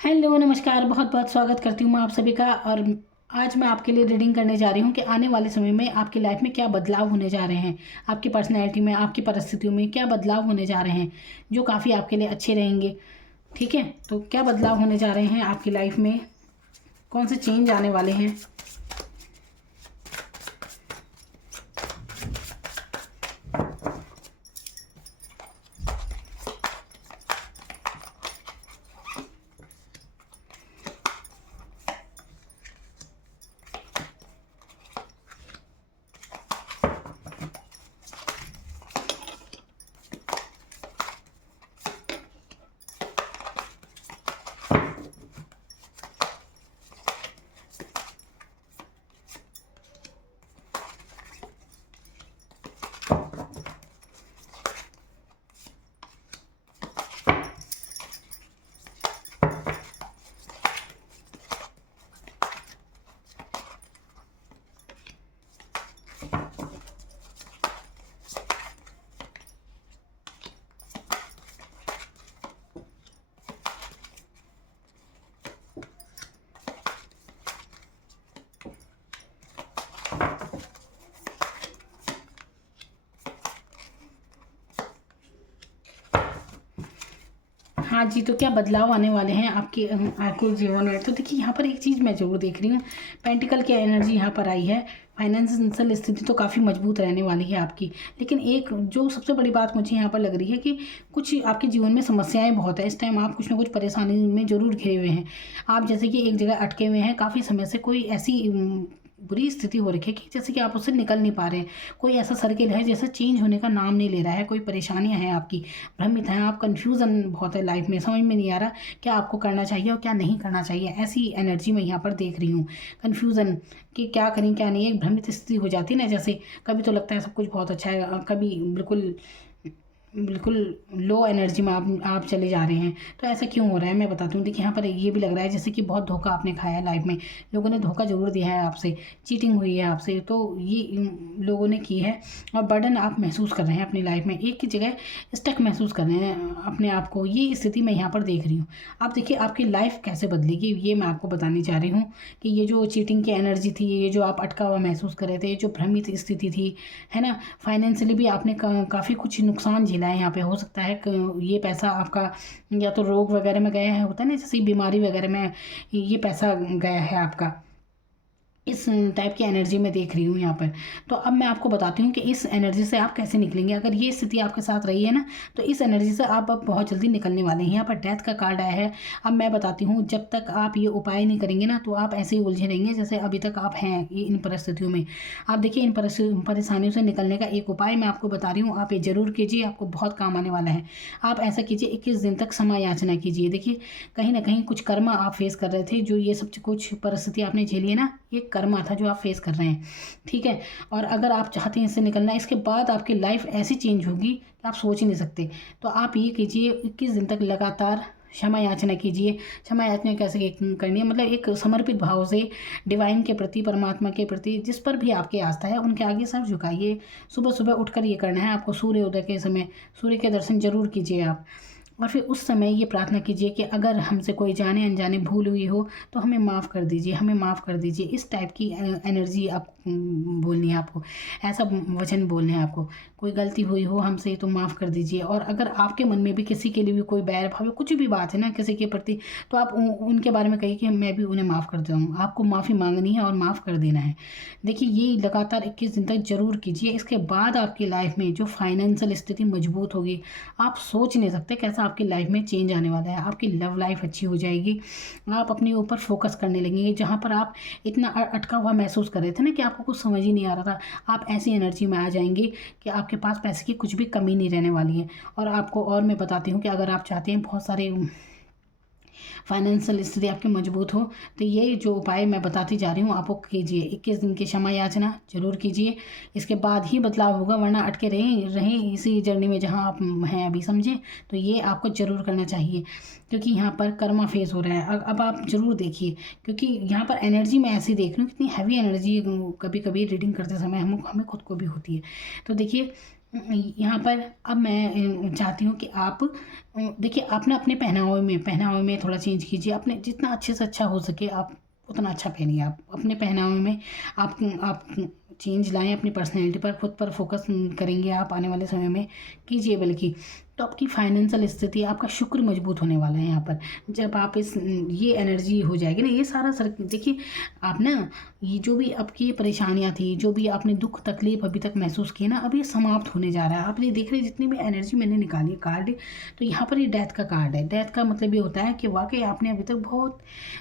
Hello नमस्कार, बहुत बहुत स्वागत करती हूँ मैं आप सभी का। और आज मैं आपके लिए रीडिंग करने जा रही हूँ कि आने वाले समय में आपकी लाइफ में क्या बदलाव होने जा रहे हैं, आपकी पर्सनैलिटी में, आपकी परिस्थितियों में क्या बदलाव होने जा रहे हैं जो काफ़ी आपके लिए अच्छे रहेंगे। ठीक है, तो क्या बदलाव होने जा रहे हैं आपकी लाइफ में, कौन से चेंज आने वाले हैं। हाँ जी, तो क्या बदलाव आने वाले हैं आपके जीवन में। तो देखिए, यहाँ पर एक चीज़ मैं ज़रूर देख रही हूँ, पेंटिकल की एनर्जी यहाँ पर आई है। फाइनेंशियल स्थिति तो काफ़ी मजबूत रहने वाली है आपकी। लेकिन एक जो सबसे बड़ी बात मुझे यहाँ पर लग रही है कि कुछ आपके जीवन में समस्याएं बहुत है। इस टाइम आप कुछ ना कुछ परेशानी में ज़रूर घिरे हुए हैं। आप जैसे कि एक जगह अटके हुए हैं काफ़ी समय से, कोई ऐसी बुरी स्थिति हो रखी है कि जैसे कि आप उससे निकल नहीं पा रहे हैं। कोई ऐसा सर्किल है जैसे चेंज होने का नाम नहीं ले रहा है। कोई परेशानियां हैं आपकी, भ्रमित हैं आप, कन्फ्यूज़न बहुत है लाइफ में, समझ में नहीं आ रहा क्या आपको करना चाहिए और क्या नहीं करना चाहिए। ऐसी एनर्जी मैं यहाँ पर देख रही हूँ, कन्फ्यूज़न कि क्या करें क्या नहीं। एक भ्रमित स्थिति हो जाती है ना, जैसे कभी तो लगता है सब कुछ बहुत अच्छा है, कभी बिल्कुल बिल्कुल लो एनर्जी में आप चले जा रहे हैं। तो ऐसा क्यों हो रहा है मैं बताती हूँ। देखिए, यहाँ पर ये भी लग रहा है जैसे कि बहुत धोखा आपने खाया है लाइफ में। लोगों ने धोखा ज़रूर दिया है आपसे, चीटिंग हुई है आपसे, तो ये लोगों ने की है। और बर्डन आप महसूस कर रहे हैं अपनी लाइफ में, एक ही जगह स्टक महसूस कर रहे हैं अपने आप को। ये स्थिति मैं यहाँ पर देख रही हूँ। आप देखिए आपकी लाइफ कैसे बदलेगी, ये मैं आपको बतानी चाह रही हूँ कि ये जो चीटिंग की एनर्जी थी, ये जो आप अटका हुआ महसूस कर रहे थे, ये जो भ्रमित स्थिति थी, है ना, फाइनेंशियली भी आपने काफ़ी कुछ नुकसान झेला है यहाँ पे। हो सकता है कि ये पैसा आपका या तो रोग वगैरह में गया है, होता है ना, जैसे बीमारी वगैरह में ये पैसा गया है आपका। इस टाइप की एनर्जी में देख रही हूँ यहाँ पर। तो अब मैं आपको बताती हूँ कि इस एनर्जी से आप कैसे निकलेंगे। अगर ये स्थिति आपके साथ रही है ना, तो इस एनर्जी से आप अब बहुत जल्दी निकलने वाले हैं। यहाँ पर डेथ का कार्ड आया है। अब मैं बताती हूँ, जब तक आप ये उपाय नहीं करेंगे ना, तो आप ऐसे ही उलझे रहेंगे जैसे अभी तक आप हैं ये इन परिस्थितियों में। आप देखिए, इन परेशानियों से निकलने का एक उपाय मैं आपको बता रही हूँ, आप ये जरूर कीजिए, आपको बहुत काम आने वाला है। आप ऐसा कीजिए, 21 दिन तक समय याचना कीजिए। देखिए, कहीं ना कहीं कुछ कर्मा आप फेस कर रहे थे, जो ये सब कुछ परिस्थिति आपने झेली है ना, ये कर्मा था जो आप फेस कर रहे हैं। ठीक है, और अगर आप चाहते हैं इससे निकलना, इसके बाद आपकी लाइफ ऐसी चेंज होगी कि आप सोच ही नहीं सकते। तो आप ये कीजिए, 21 दिन तक लगातार क्षमा याचना कीजिए। क्षमा याचना कैसे करनी है, मतलब एक समर्पित भाव से डिवाइन के प्रति, परमात्मा के प्रति, जिस पर भी आपकी आस्था है उनके आगे सर झुकाइए। सुबह सुबह उठकर ये करना है आपको। सूर्योदय के समय सूर्य के दर्शन जरूर कीजिए आप। और फिर उस समय ये प्रार्थना कीजिए कि अगर हमसे कोई जाने अनजाने भूल हुई हो तो हमें माफ़ कर दीजिए, हमें माफ़ कर दीजिए। इस टाइप की एनर्जी आप बोलनी है आपको, ऐसा वचन बोलने हैं आपको। कोई गलती हुई हो हमसे तो माफ़ कर दीजिए। और अगर आपके मन में भी किसी के लिए भी कोई बैर भाव, कुछ भी बात है ना किसी के प्रति, तो आप उनके बारे में कहिए कि मैं भी उन्हें माफ़ करता हूँ। आपको माफ़ी मांगनी है और माफ़ कर देना है। देखिए, ये लगातार 21 दिन तक जरूर कीजिए। इसके बाद आपकी लाइफ में जो फाइनेंशियल स्थिति मजबूत होगी, आप सोच नहीं सकते कैसा आपकी लाइफ में चेंज आने वाला है। आपकी लव लाइफ अच्छी हो जाएगी। आप अपने ऊपर फोकस करने लगेंगे। जहाँ पर आप इतना अटका हुआ महसूस कर रहे थे ना कि आपको कुछ समझ ही नहीं आ रहा था, आप ऐसी एनर्जी में आ जाएंगे कि आपके पास पैसे की कुछ भी कमी नहीं रहने वाली है। और आपको और मैं बताती हूँ कि अगर आप चाहते हैं बहुत सारे फाइनेंशियल स्थिति आपकी मजबूत हो, तो ये जो उपाय मैं बताती जा रही हूँ आपको कीजिए। 21 दिन की क्षमा याचना जरूर कीजिए, इसके बाद ही बदलाव होगा, वरना अटके रहें इसी जर्नी में जहाँ आप हैं अभी, समझे। तो ये आपको जरूर करना चाहिए, क्योंकि यहाँ पर कर्मा फेस हो रहा है। अब आप जरूर देखिए, क्योंकि यहाँ पर एनर्जी मैं ऐसी देख रही हूँ, कितनी हैवी एनर्जी कभी कभी रीडिंग करते समय हमें खुद को भी होती है। तो देखिए, यहाँ पर अब मैं चाहती हूँ कि आप देखिए, आप ना अपने पहनावे में थोड़ा चेंज कीजिए। अपने जितना अच्छे से अच्छा हो सके आप उतना अच्छा पहनिए। आप अपने पहनावे में आप चेंज लाएं, अपनी पर्सनैलिटी पर, खुद पर फोकस करेंगे आप आने वाले समय में, कीजिए बल्कि। तो आपकी फाइनेंशियल स्थिति, आपका शुक्र मजबूत होने वाला है यहाँ पर। जब आप ये एनर्जी हो जाएगी ना, ये सारा सर देखिए, आप ना ये जो भी आपकी परेशानियाँ थी, जो भी आपने दुख तकलीफ अभी तक महसूस किए ना, अब ये समाप्त होने जा रहा है। आप ये देख रहे हैं जितनी भी एनर्जी मैंने निकाली है कार्ड, तो यहाँ पर ये डेथ का कार्ड है। डेथ का मतलब ये होता है कि वाकई आपने अभी तक बहुत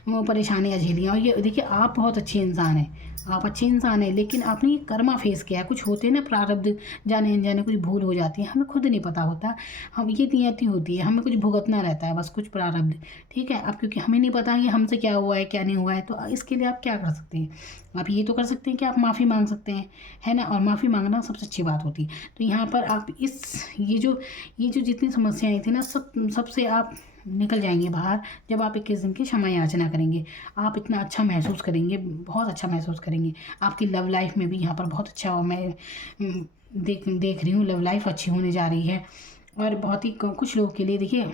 परेशानियाँ झेली हैं। और ये देखिए, आप बहुत अच्छे इंसान हैं, आप अच्छे इंसान हैं, लेकिन आपने ये कर्मा फेस किया है। कुछ होते हैं ना प्रारब्ध, जाने अनजाने कुछ भूल हो जाती है, हमें खुद नहीं पता होता। हम ये नियति होती है, हमें कुछ भुगतना रहता है, बस कुछ प्रारब्ध। ठीक है, अब क्योंकि हमें नहीं पता कि हमसे क्या हुआ है क्या नहीं हुआ है, तो इसके लिए आप क्या कर सकते हैं? आप ये तो कर सकते हैं कि आप माफ़ी मांग सकते हैं, है ना। और माफ़ी मांगना सबसे अच्छी बात होती है। तो यहाँ पर आप ये जो जितनी समस्याएं थी ना, सबसे आप निकल जाएंगे बाहर जब आप 21 दिन की क्षमा याचना करेंगे। आप इतना अच्छा महसूस करेंगे, बहुत अच्छा महसूस करेंगे। आपकी लव लाइफ में भी यहाँ पर बहुत अच्छा हो, मैं देख रही हूँ लव लाइफ अच्छी होने जा रही है। और बहुत ही कुछ लोगों के लिए देखिए,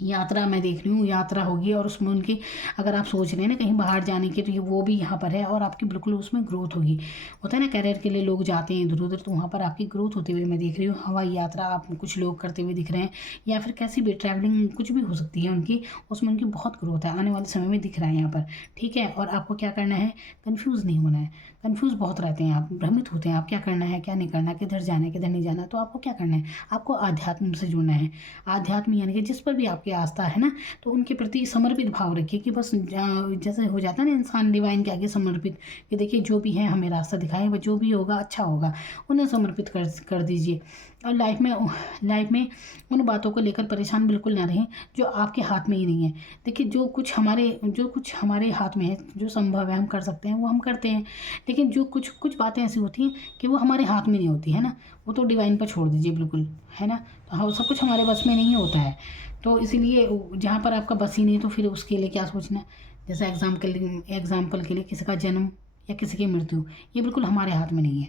यात्रा मैं देख रही हूँ, यात्रा होगी और उसमें उनकी, अगर आप सोच रहे हैं ना कहीं बाहर जाने की, तो ये वो भी यहाँ पर है और आपकी बिल्कुल उसमें ग्रोथ होगी। होता है ना, करियर के लिए लोग जाते हैं इधर उधर, तो वहाँ पर आपकी ग्रोथ होते हुए मैं देख रही हूँ। हवाई यात्रा आप कुछ लोग करते हुए दिख रहे हैं, या फिर कैसी भी ट्रैवलिंग कुछ भी हो सकती है उनकी, उसमें उनकी बहुत ग्रोथ है आने वाले समय में दिख रहा है यहाँ पर। ठीक है, और आपको क्या करना है, कन्फ्यूज़ नहीं होना है। कन्फ्यूज़ बहुत रहते हैं आप, भ्रमित होते हैं आप, क्या करना है क्या नहीं करना, किधर जाना है किधर नहीं जाना। तो आपको क्या करना है, आपको आध्यात्म से जुड़ना है। आध्यात्म यानी कि जिस पर भी आपकी आस्था है ना, तो उनके प्रति समर्पित भाव रखिए। कि बस जैसे हो जाता है ना इंसान डिवाइन के आगे समर्पित, कि देखिए जो भी है हमें रास्ता दिखाएं, वह जो भी होगा अच्छा होगा, उन्हें समर्पित कर दीजिए। और लाइफ में उन बातों को लेकर परेशान बिल्कुल ना रहें जो आपके हाथ में ही नहीं है। देखिए, जो कुछ हमारे हाथ में है, जो संभव है हम कर सकते हैं वो हम करते हैं। लेकिन जो कुछ कुछ बातें ऐसी होती हैं कि वो हमारे हाथ में नहीं होती है ना, वो तो डिवाइन पर छोड़ दीजिए बिल्कुल, है ना। तो हाँ, सब कुछ हमारे बस में नहीं होता है। तो इसीलिए जहाँ पर आपका बस ही नहीं, तो फिर उसके लिए क्या सोचना। जैसे एग्जाम्पल के लिए किसी का जन्म या किसी की मृत्यु, ये बिल्कुल हमारे हाथ में नहीं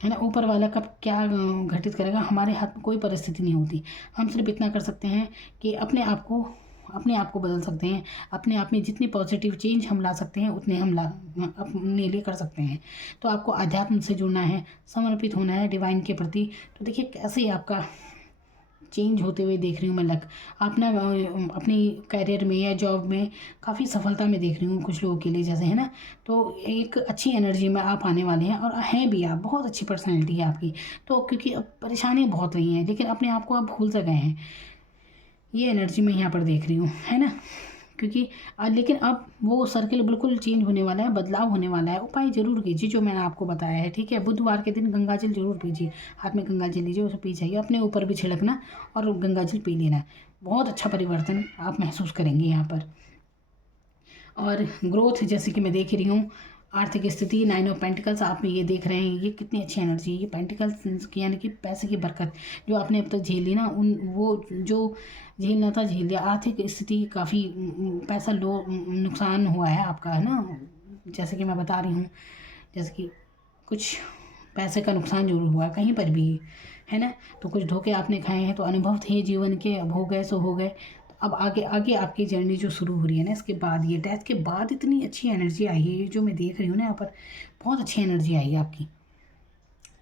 है ना। ऊपर वाला कब क्या घटित करेगा, हमारे हाथ में कोई परिस्थिति नहीं होती। हम सिर्फ इतना कर सकते हैं कि अपने आप को बदल सकते हैं। अपने आप में जितनी पॉजिटिव चेंज हम ला सकते हैं उतने हम अपने लिए कर सकते हैं। तो आपको अध्यात्म से जुड़ना है, समर्पित होना है डिवाइन के प्रति। तो देखिए कैसे आपका चेंज होते हुए देख रही हूँ मैं। आप ना अपनी करियर में या जॉब में काफ़ी सफलता में देख रही हूँ कुछ लोगों के लिए, जैसे है ना। तो एक अच्छी एनर्जी में आप आने वाले हैं, और हैं भी आप, बहुत अच्छी पर्सनैलिटी है आपकी। तो क्योंकि अब परेशानियाँ बहुत रही हैं, लेकिन अपने आप को आप भूल सा गए हैं, ये एनर्जी मैं यहाँ पर देख रही हूँ, है ना। क्योंकि लेकिन अब वो सर्किल बिल्कुल चेंज होने वाला है, बदलाव होने वाला है। उपाय जरूर कीजिए जो मैंने आपको बताया है, ठीक है। बुधवार के दिन गंगाजल जरूर पीजिए, हाथ में गंगाजल लीजिए, उसे पी जाइए, अपने ऊपर भी छिड़कना और गंगाजल पी लेना। बहुत अच्छा परिवर्तन आप महसूस करेंगे यहाँ पर। और ग्रोथ जैसे कि मैं देख रही हूँ, आर्थिक स्थिति 9 ऑफ पेंटिकल्स आप में ये देख रहे हैं, ये कितनी अच्छी एनर्जी है। ये पेंटिकल्स यानी कि पैसे की बरकत जो आपने अब तक झेली ना, वो जो झेलना था झेल लिया। आर्थिक स्थिति काफ़ी पैसा नुकसान हुआ है आपका, है ना। जैसे कि मैं बता रही हूँ, जैसे कि कुछ पैसे का नुकसान जरूर हुआ है कहीं पर भी, है ना। तो कुछ धोखे आपने खाए हैं, तो अनुभव थे जीवन के, अब हो गए सो हो गए। अब आगे आगे आपकी जर्नी जो शुरू हो रही है ना, इसके बाद, ये डेथ के बाद इतनी अच्छी एनर्जी आई है, जो मैं देख रही हूँ ना यहाँ पर, बहुत अच्छी एनर्जी आई है आपकी।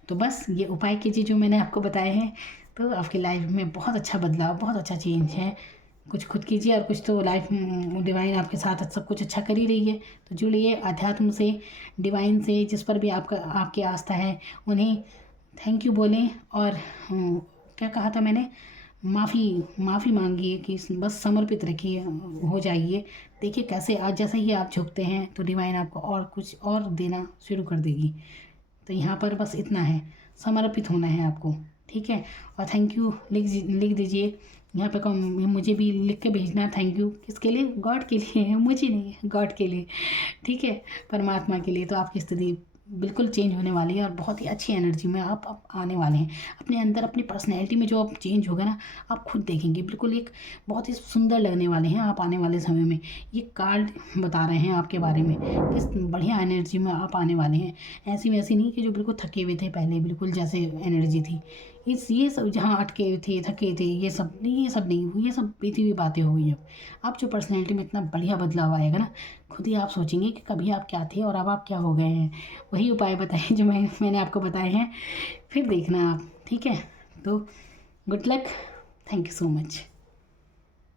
तो बस ये उपाय कीजिए जो मैंने आपको बताए हैं, तो आपकी लाइफ में बहुत अच्छा बदलाव, बहुत अच्छा चेंज है। कुछ खुद कीजिए और कुछ तो लाइफ डिवाइन आपके साथ सब कुछ अच्छा कर ही रही है। तो जुड़िए अध्यात्म से, डिवाइन से, जिस पर भी आपकी आस्था है उन्हें थैंक यू बोलें। और क्या कहा था मैंने, माफ़ी मांगिए, कि बस समर्पित रखिए, हो जाइए। देखिए कैसे आज जैसे ही आप झुकते हैं तो डिवाइन आपको और कुछ और देना शुरू कर देगी। तो यहाँ पर बस इतना है, समर्पित होना है आपको, ठीक है। और थैंक यू लिख दीजिए यहाँ पे, मुझे भी लिख के भेजना थैंक यू। किसके लिए, गॉड के लिए, मुझे नहीं, गॉड के लिए, ठीक है, परमात्मा के लिए। तो आपकी स्थिति बिल्कुल चेंज होने वाली है और बहुत ही अच्छी एनर्जी में आप आने वाले हैं। अपने अंदर अपनी पर्सनैलिटी में जो आप चेंज होगा ना, आप खुद देखेंगे, बिल्कुल एक बहुत ही सुंदर लगने वाले हैं आप आने वाले समय में। ये कार्ड बता रहे हैं आपके बारे में, किस बढ़िया एनर्जी में आप आने वाले हैं। ऐसी वैसी नहीं कि जो बिल्कुल थके हुए थे पहले, बिल्कुल जैसे एनर्जी थी। ये सब जहाँ अटके थे, थके थे, ये सब नहीं, ये सब बीती हुई बातें हो गई अब। आप जो पर्सनैलिटी में इतना बढ़िया बदलाव आएगा ना, खुद ही आप सोचेंगे कि कभी आप क्या थे और अब आप क्या हो गए हैं। वही उपाय बताए जो मैंने आपको बताए हैं, फिर देखना आप, ठीक है। तो good luck, thank you so much.